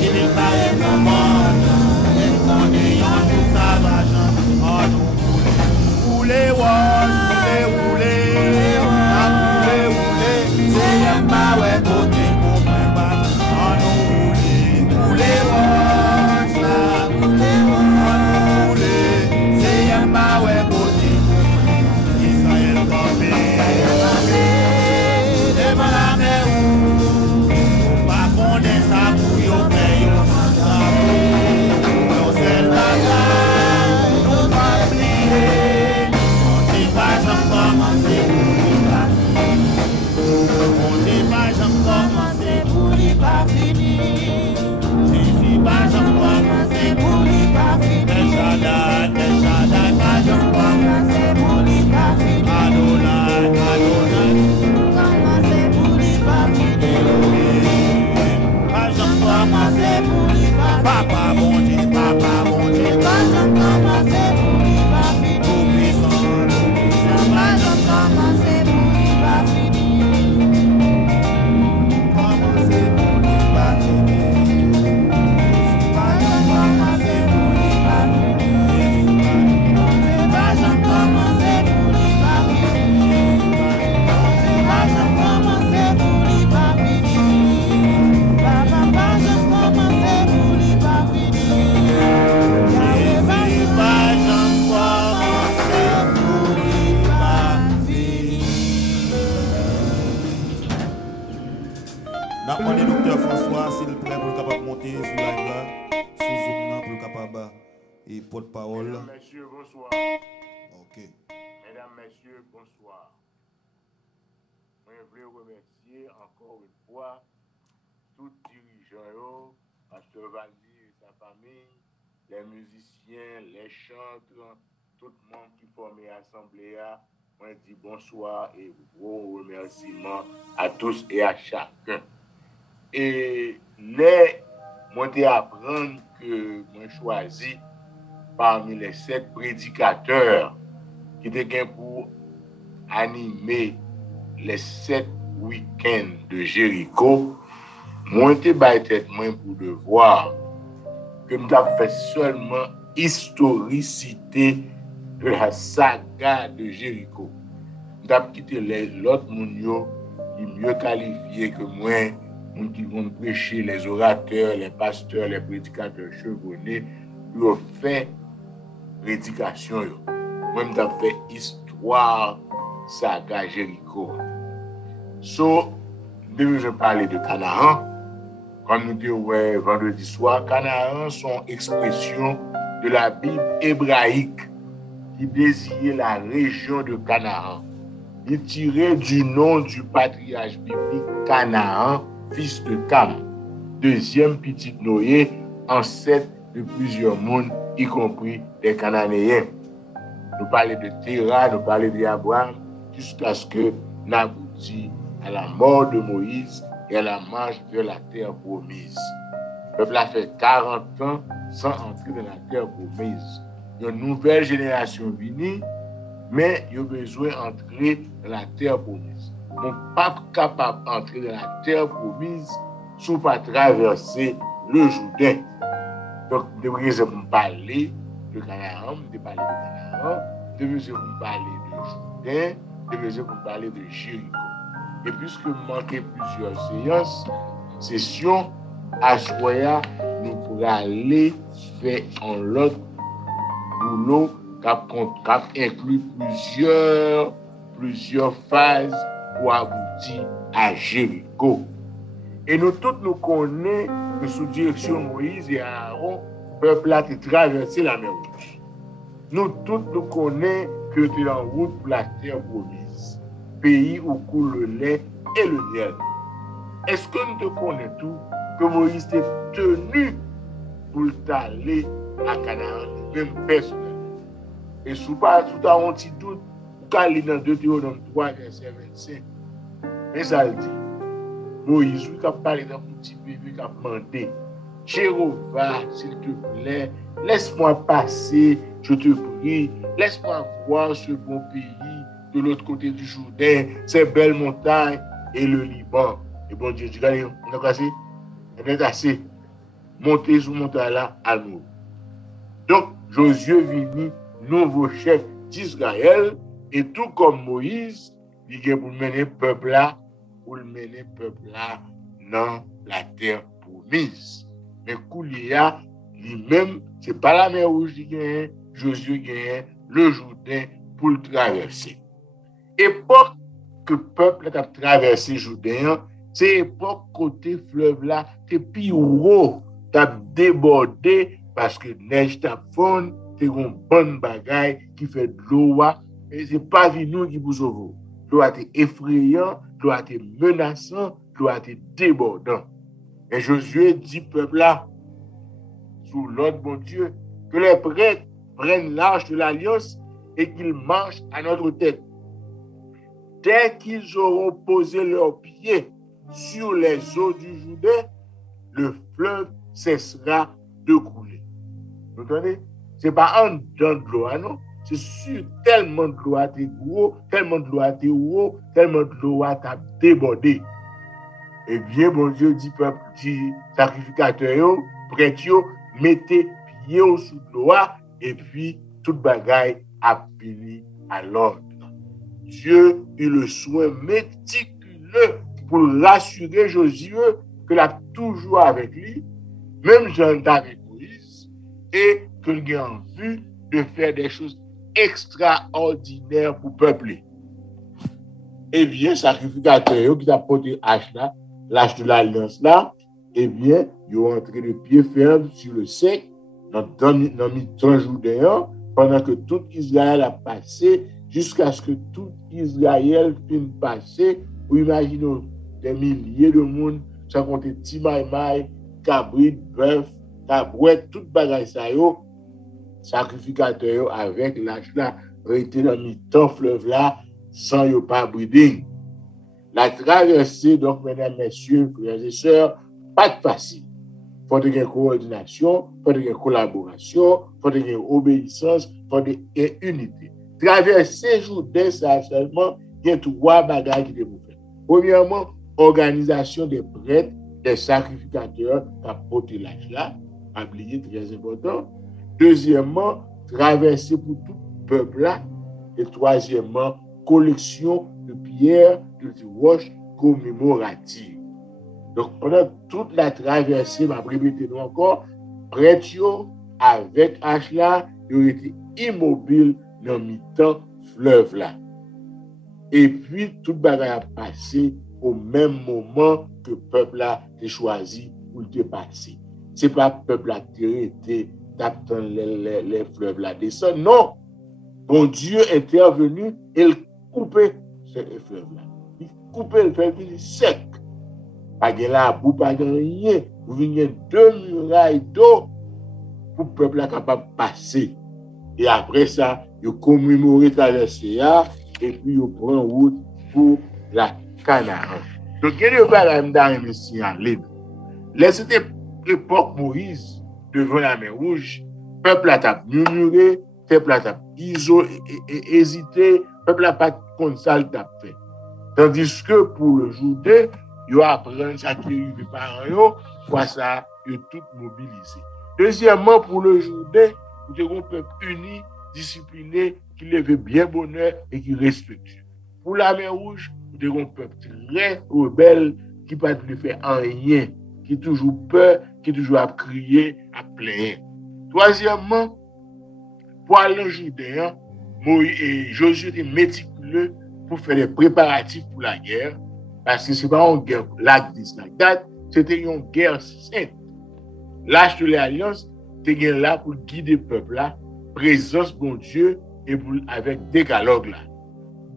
Give him by the morning. Et qu'on est en tout savage, en nous couler wash. Papa bon Dieu, papa bon Dieu. Pas j'en commencer pour lui pas fini. Tout puissant, Pas j'en commencer pour lui pas fini. commencez pour lui pas fini. Pas j'en commencer pour lui pas fini. Pas j'en commencer pour lui pas fini. Pas j'en commencer pour lui pas fini. Papa pas j'en commencer pour lui pas fini. Yahweh pas Jésus, j'en pas j'en commencer pour lui pas fini. N'a demandé docteur François s'il est prêt pour le capable monter sur live là, sous Zoom là, pour le capable et porte-parole. Mesdames, Messieurs, bonsoir. OK. Mesdames, Messieurs, bonsoir. Je voulais remercier encore une fois tous les dirigeants, Pasteur Valdi et sa famille, les musiciens, les chantres, tout le monde qui formait l'Assemblée. Je dis bonsoir et gros remerciements à tous et à chacun. Et les monter à apprendre que moi choisi parmi les 7 prédicateurs qui étaient pour animer les 7 week-ends de Jéricho, moi j'étais tête pour devoir que nous avons fait seulement historicité de la saga de Jéricho. Nous avons quitté l'autre monde qui mieux qualifié que moi, qui vont prêcher, les orateurs, les pasteurs, les prédicateurs chevronnés, pour faire prédication. Moi, je fait histoire saga Jéricho. So, je parler de Canaan. Comme nous disons vendredi soir, Canaan sont expressions de la Bible hébraïque qui désignait la région de Canaan. Il tirait du nom du patriarche biblique Canaan, fils de Cam, deuxième petit Noé, ancêtre de plusieurs mondes, y compris les Cananéens. Nous parlons de Terah, nous parlons d'Abraham, jusqu'à ce que nous aboutissions à la mort de Moïse et à la marche vers la terre promise. Le peuple a fait 40 ans sans entrer dans la terre promise. Il y a une nouvelle génération venue, mais il y a besoin d'entrer dans la terre promise. On n'est pas capable d'entrer dans la terre promise sans pas traverser le Jourdain. Donc, de raison pour parler de Canaan, de parler de Canaan, de raison pour parler de Jourdain, de raison pour parler de Jéricho. Et puisque manquait plusieurs sessions, à Soya, nous pourrons aller faire un autre boulot qui inclut plusieurs phases pour aboutir à Jéricho. Et nous tous nous connaissons que sous direction Moïse et Aaron, le peuple a traversé la mer Rouge. Nous tous nous connaissons que tu es en route pour la terre promise, pays où coule le lait et le miel. Est-ce que nous te connaissons tout que Moïse était tenu pour aller à Canaan, même personnellement? Et sous ta un petit doute, vous allez dans Deutéronome 3, verset 25. Mais ça le dit. Moïse, qui a parlé dans un petit bébé qui a demandé, Jéhovah, s'il te plaît, laisse-moi passer, je te prie, laisse-moi voir ce bon pays de l'autre côté du Jourdain, ces belles montagnes et le Liban. Et bon Dieu, tu gagnes, on a cassé, on est assez. Montez sur montagne là, à nous. Donc, Josué vini, nouveau chef d'Israël, et tout comme Moïse, il vient pour mener le peuple là, dans la terre promise. Mais Koulia, lui-même, c'est pas la mer Rouge qui gagne, Josué gagne le Jourdain pour le traverser. Époque que le peuple a traversé le Jourdain, c'est époque côté fleuve là, c'est plus haut, t'as débordé parce que neige t'a fondre, c'est une bonne bagaille qui fait de l'eau, et c'est pas nous qui vous sauve. L'eau a été effrayant, l'eau a été menaçant, l'eau a été débordant. Et Josué dit peuple là, sous l'ordre bon Dieu, que les prêtres prennent l'arche de l'alliance et qu'ils marchent à notre tête. Dès qu'ils auront posé leurs pieds sur les eaux du Jourdain, le fleuve cessera de couler. Vous entendez? Ce n'est pas en dedans de l'eau, non? C'est sûr, tellement de l'eau a été gros, tellement de l'eau a été haut, tellement de l'eau a débordé. Eh bien, bon Dieu dit peuple, dit sacrificateur, prêtre, mettez pied sous l'eau et puis toute bagaille a fini à l'ordre. Dieu eut le soin méticuleux pour rassurer Josué qu'il a toujours avec lui, même Jean avec Moïse, et qu'il a en vue de faire des choses extraordinaires pour peupler. Eh bien, sacrificateur qui a porté l'âge de l'alliance là, eh bien, ils ont entré le pied ferme sur le sec, dans 30 jours d'ailleurs, pendant que tout Israël a passé, jusqu'à ce que tout Israël finisse passer. Vous imaginez des milliers de monde, sans compter timaïmaï, cabrit, bœuf, cabouette, toute bagaille ça yo, sacrificateur avec l'âge là, été dans le temps fleuve là, sans yo pas breeding. La traversée, donc, mesdames, messieurs, frères et sœurs, pas de facile. Il faut de la coordination, il faut de la collaboration, il faut de la obéissance, il faut de la unité. Traverser Jourdain, ça seulement, il y a 3 bagages qui devons faire. Premièrement, organisation des prêtres, des sacrificateurs qui ont porté l'âge là, oublié, très important. Deuxièmement, traverser pour tout peuple là. Et troisièmement, collection de pierres, de roches commémoratives. Donc, pendant toute la traversée, ma répéter encore, prêtre avec H là, ils ont été immobiles dans le mi-temps fleuve là. Et puis, toute bagaille a passé au même moment que le peuple là a choisi pour le dépasser. Ce n'est pas le peuple là qui a été tapant les fleuves là descendre. Non! Bon Dieu est intervenu et il coupait ces fleuves-là. Il coupait le fleuve sec. Pas de la boue, pas de rien. Vous venez 2 murailles d'eau pour le peuple capable de passer. Et après ça, il commémore traverser et puis il prend route pour la Canaan. Donc, il y a des bagages dans le signaler. Laissez l'époque Moïse devant la mer Rouge, le peuple a murmuré, le peuple a hésité, le peuple n'a pas comme ça le fait. Tandis que pour le Jourdain, il y a appris ça qui arrive par eux, pour ça, il est tout mobilisé. Deuxièmement, pour le Jourdain, vous avez un peuple uni, discipliné, qui lève bien bonheur et qui respecte. Pour la mer Rouge, vous avez un peuple très rebelle, qui ne peut pas faire rien, qui toujours peur, qui toujours a crier, à plaindre. Troisièmement, pour aller en Jourdain, Moïse et Josué étaient méticuleux pour faire les préparatifs pour la guerre, parce que ce n'est pas une guerre like this, like that, c'était une guerre sainte. L'âge de l'alliance était là pour guider le peuple là, présence bon Dieu et pour, avec décalogue là.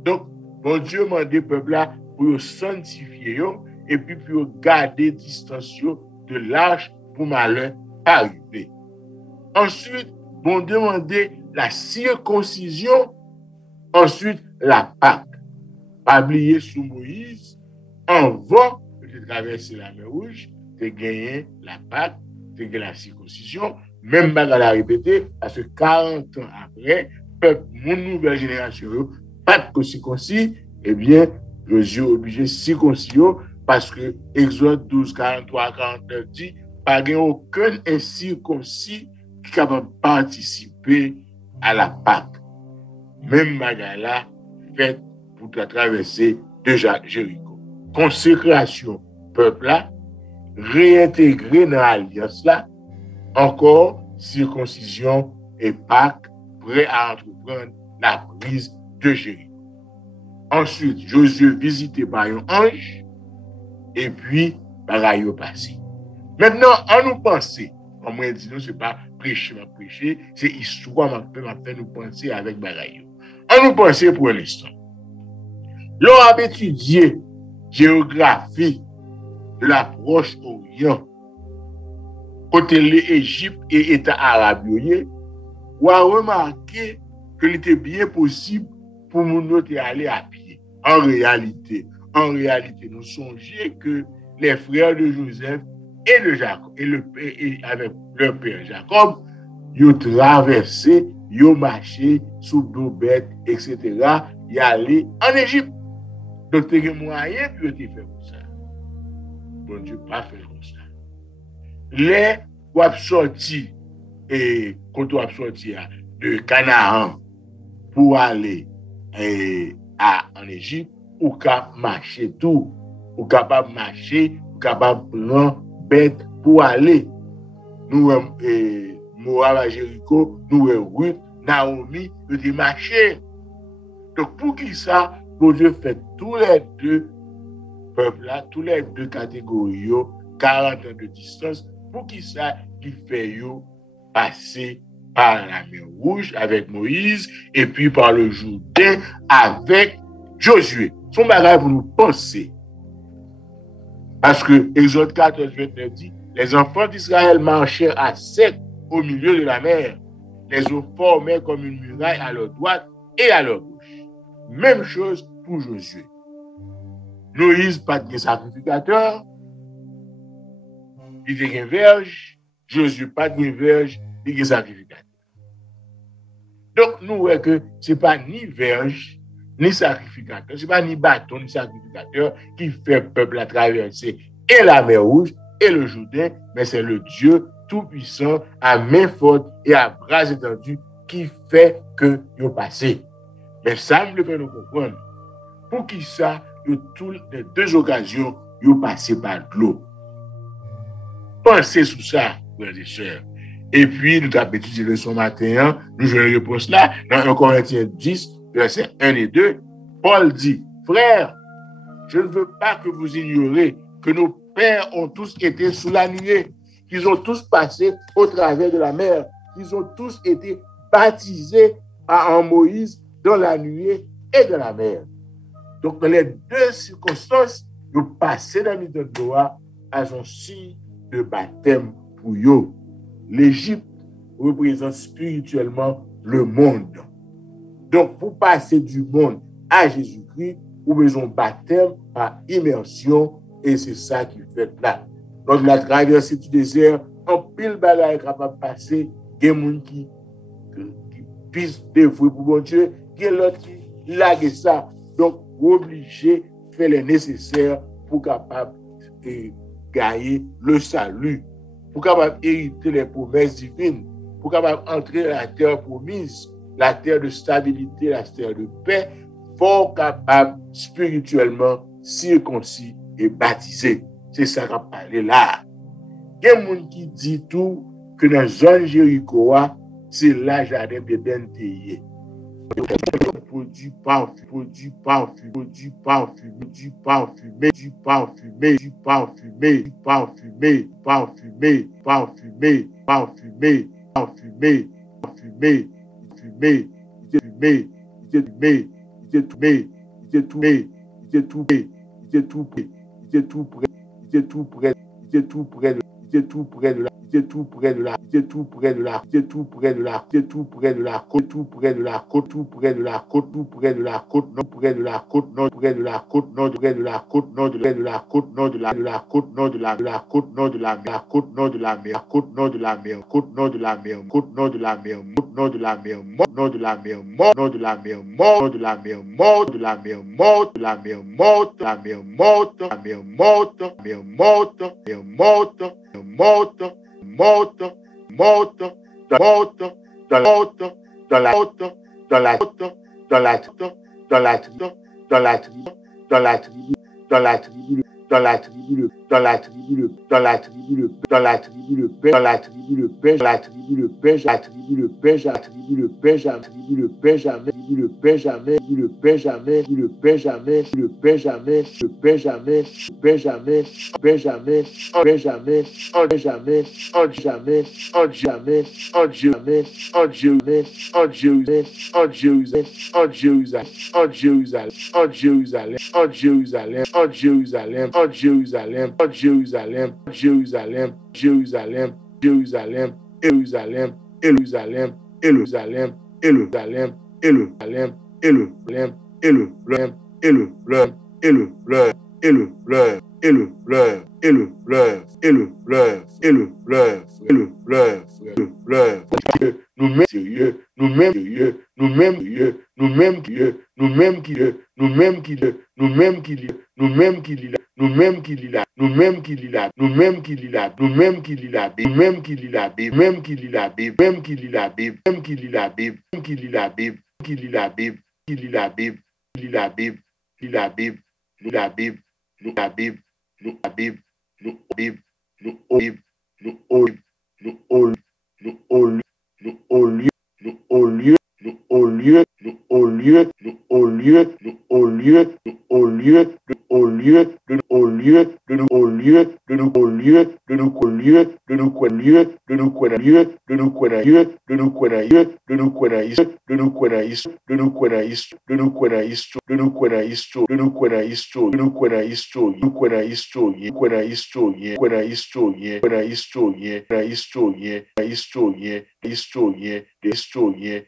Donc, bon Dieu m'a demandé peuple là pour sanctifier et puis pour garder distance de l'âge pour malheur arriver. Ensuite, bon Dieu m'a demandé la circoncision, ensuite la Pâque. Pas oublier sous Moïse, avant de traverser la mer Rouge, de gagner la Pâque, de gagner la circoncision, même pas à la répéter, parce que 40 ans après, peuple, mon nouvelle génération, pas de circoncis, eh bien, Josué est obligé de circoncire, parce que Exode 12, 43, 49 dit, pas aucun incirconcis qui est capable de participer à la Pâque. Même Magala fait pour traverser déjà Jéricho. Consécration peuple là, réintégrer dans l'alliance là, encore circoncision et Pâque, prêt à entreprendre la prise de Jéricho. Ensuite, Josué visité par un ange et puis bagaille passé. Maintenant, en nous penser, comme on dit, ce n'est pas prêcher, c'est histoire m'a fait nous penser avec bagaille. En nous penser pour l'instant. L'on a étudié géographie de la Proche-Orient, côté l'Égypte et État arabe, on a remarqué qu'il était bien possible pour nous aller à pied. En réalité, nous songeons que les frères de Joseph et de Jacob, et avec leur père Jacob, ils ont traversé, ils ont marché sous dos bêtes, etc. Ils allaient en Égypte. Donc, il y a moyen pour te faire comme ça. Bon Dieu, pas faire comme ça. Les ou sorti et quand on a sorti de Canaan pour aller en Égypte, ou capable marcher tout, ou capable marcher, ou capable prendre bête pour aller. Nous Moab à Jéricho, nous Ruth, Naomi, nous de marcher. Donc pour qui ça, pour Dieu fait tous les deux peuples là, tous les deux catégories, 40 ans de distance, pour qui ça, il fait passer par la mer Rouge avec Moïse et puis par le Jourdain avec Josué. Son bagage pour nous penser. Parce que Exode 14, 29 dit, les enfants d'Israël marchèrent à sec au milieu de la mer. Les eaux formaient comme une muraille à leur droite et à leur gauche. Même chose pour Josué. Moïse, pas de sacrificateur. Il était une verge. Josué, pas de verge. Il était sacrificateur. Donc, nous voyons que ce n'est pas ni verge, ni sacrificateur, ce n'est pas ni bâton, ni sacrificateur qui fait le peuple à traverser et la mer Rouge et le Jourdain, mais c'est le Dieu tout-puissant, à main forte et à bras étendus qui fait que nous passons. Mais ça me fait nous comprendre. Pour qui ça, les deux occasions, nous passons par l'eau. Pensez sur ça, frères et sœurs. Et puis, nous avons étudié le son matin, nous avons une réponse là, dans 1 Corinthiens 10, versets 1 et 2. Paul dit, frères, je ne veux pas que vous ignorez que nos pères ont tous été sous la nuée, qu'ils ont tous passé au travers de la mer, qu'ils ont tous été baptisés en Moïse dans la nuée et dans la mer. Donc, dans les deux circonstances, nous passons dans le de Noah à son signe de baptême pour eux. L'Égypte représente spirituellement le monde. Donc, pour passer du monde à Jésus-Christ, vous avez besoin de baptême par immersion, et c'est ça qui fait là. Donc, la traversée du désert, en pile bagaille capable de passer, il y a des gens qui pissent des fouilles pour bon Dieu, il y a l'autre qui lague ça. Donc, obligé de faire le nécessaire pour capable de gagner le salut, pour capable hériter les promesses divines, pour capable entrer dans la terre promise, la terre de stabilité, la terre de paix, faut capable spirituellement circoncis et baptisé. C'est ça qu'on parle là. Il y a des gens qui disent tout que dans la zone Jéricho, c'est là jardin d'Éden teyé. Produit parfumé, du parfumé, du parfumé, du parfumé, du parfumé, du parfumé, du parfumé, parfumé, parfumé, parfumé, parfumé, parfumé, fumé, il était fumé, il était fumé, il était fumé, il était fumé, il était fumé, il était tout près, il était tout près, il était tout près, il était tout près, il était tout près de la, il était tout près de la, il était tout près de la, il était tout près de la, il était tout près de la côte, tout près de la côte, tout près de la côte, tout près de la côte, non près de la côte, non près de la côte, non près de la côte, non de la côte, non de la côte, non de la côte, non de la mer, côte, non de la mer, côte, non de la mer, côte, non de la mer, côte, non de la mer, non de la mer, non de la mer, non de la mer, non de la mer, mort de la mer, mort de la mer, morte, la mer morte, la mer morte, la mer morte, la mer morte, la mer morte, morte, morte, morte, dans la morte, dans la morte, dans la morte, dans la dans la dans la tribu, dans la tribu, dans la tribu, dans la tribu, dans la tribu, dans la tribu, dans la tribu, dans la tribu, le Benjamin, la tribu, le Benjamin, la tribu, le Benjamin, la tribu, le Benjamin, le Benjamin, le Benjamin, le Benjamin, le Benjamin, le Benjamin, le Benjamin, Benjamin, Benjamin, Benjamin, Benjamin, en jamais, en jamais, en jamais, en jamais, en Jérusalem, en Jérusalem, en Jérusalem, en Jérusalem, en Jérusalem, en Jérusalem, en Jérusalem, en Jérusalem, en Jérusalem, Jérusalem, Jérusalem, Jérusalem, Jérusalem, Jérusalem, Jérusalem, Jérusalem, Jérusalem, Jérusalem, Jérusalem, et le fleuve, et le fleuve, et le fleuve, et le pleure, et le pleure, et le pleure, et le pleure, et le pleure, et le pleure. Nous-mêmes sérieux, nous-mêmes sérieux, nous-mêmes sérieux, nous-mêmes sérieux, nous-mêmes qui le, nous-mêmes qui le, nous-mêmes qui le, nous-mêmes qui lit la, nous-mêmes qui lit la, nous-mêmes qui lit la, nous-mêmes qui lit la, nous-mêmes qui lit la Bible, nous-mêmes qui lit la Bible, même qui lit la Bible, même qui lit la Bible, même qui lit la Bible, même qui lit la Bible, qui lit la Bible, qui lit la Bible, qui lit la Bible, qui lit la Bible, nous la Bible, nous la Bible, nous la Bible, nous Bible, nous Bible, nous Bible, nous nous au lieu, nous au lieu, nous au lieu, nous au lieu, nous au lieu, nous au lieu, nous au lieu, nous au lieu, nous au lieu, de nous au lieu, de nous au lieu, de nous au lieu, de nous au lieu, de nous au lieu, de nous au lieu, de nous au lieu, de nous au lieu, de nous au lieu, de nous au lieu, de nous au lieu, de nous au lieu, de nous au lieu, de nous au lieu, de nous au lieu, de nous au lieu, historien,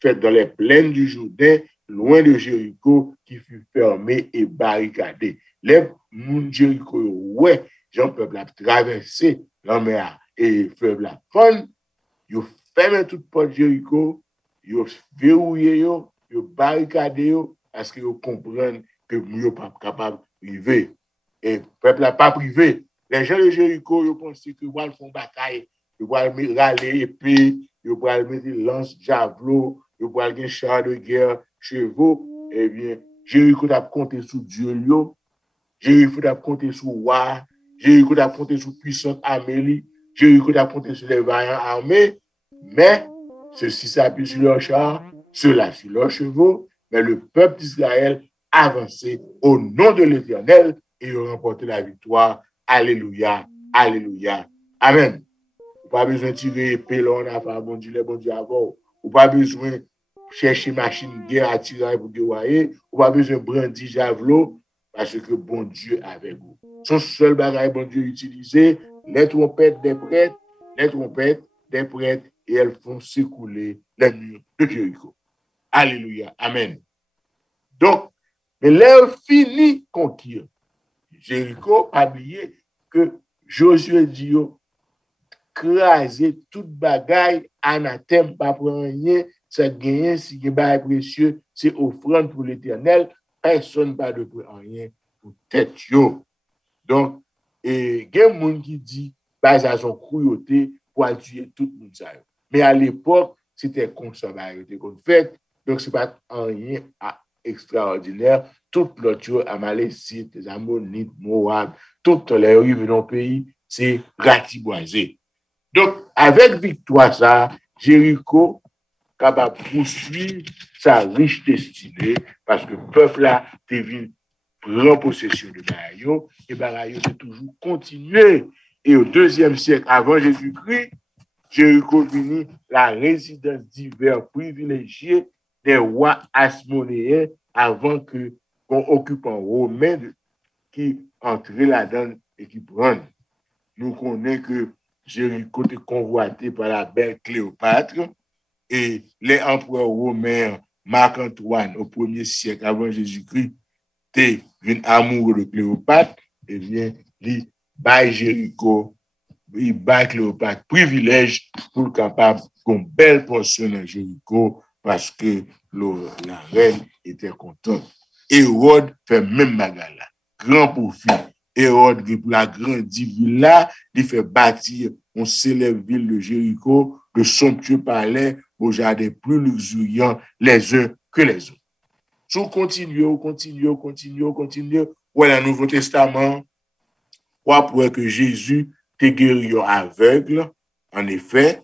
fait dans les plaines du Jourdain, loin de Jéricho, qui fut fermé et barricadé. Les moun Jéricho, ouais, Jean peuple a traversé la mer et fleuve la faune, ils ferment toute porte Jéricho, ils verrouillé, ils barricadé, parce qu'ils comprennent que nous ne sommes pas capables de vivre. Et le peuple n'a pas privé. Les gens de Jéricho, ils pensent qu'ils vont faire bataille, ils vont râler épée, ils vont mettre lance, javelot, ils vont avoir des chars de guerre, chevaux. Eh bien, Jéricho a compté sur Dieu, Jéricho a compté sur Wa, Jéricho a compté sur puissante Amélie, Jéricho a compté sur les vaillants armés, mais ceux-ci s'appuient sur leurs chars, ceux-là sur leurs chevaux, mais le peuple d'Israël avançait au nom de l'Éternel et ils ont remporté la victoire. Alléluia, alléluia, amen. Ou pas besoin de tirer épée là, on a fait bon Dieu, les bon Dieu avant. Ou pas besoin de chercher machine guerre à tirer pour guerroyer. Ou pas besoin de brandir javelot parce que bon Dieu avec vous. Son seul bagage bon Dieu utilisé, les trompettes des prêtres, et elles font s'écouler les murs de Jéricho. Alléluia, amen. Donc, mais l'heure finie conquérir Jéricho, pas oublier que Josué dit craser toute bagaille, anathème, pas pour rien, ça gagne, si il est précieux, c'est offrande pour l'Éternel, personne pas de rien pour tête. Donc, il y a des gens qui disent, bah, ça son cruauté pour tuer tout le monde. Mais à l'époque, c'était comme ça, qu'on fait, donc c'est pas rien extraordinaire. Tout l'autre, Amalécite, les Ammonites, Moab, toutes les rives dans le pays, c'est ratiboisé. Donc, avec victoire, ça, Jéricho capable de poursuivre sa riche destinée parce que le peuple là devient prend possession de Barayo, et Barayo a toujours continué. Et au IIe siècle avant Jésus-Christ, Jéricho finit la résidence divers privilégiée des rois asmonéens avant que qu'on occupe un romain qui entre là-dedans et qui prenne. Nous connaissons que Jéricho était convoité par la belle Cléopâtre et les empereurs romains Marc-Antoine au 1er siècle avant Jésus-Christ étaient amoureux de Cléopâtre et bien il bail Jéricho, il bail Cléopâtre privilège pour le capable qu'on belle portion de Jéricho parce que la reine était contente. Hérode fait même bagarre là, grand profit. Hérode, pour la grande ville là, il fait bâtir une célèbre ville de Jéricho, de somptueux palais, aux jardins plus luxuriants les uns que les autres. Si on continue. Voilà, le Nouveau Testament, on voit que Jésus était guéri aveugle, en effet,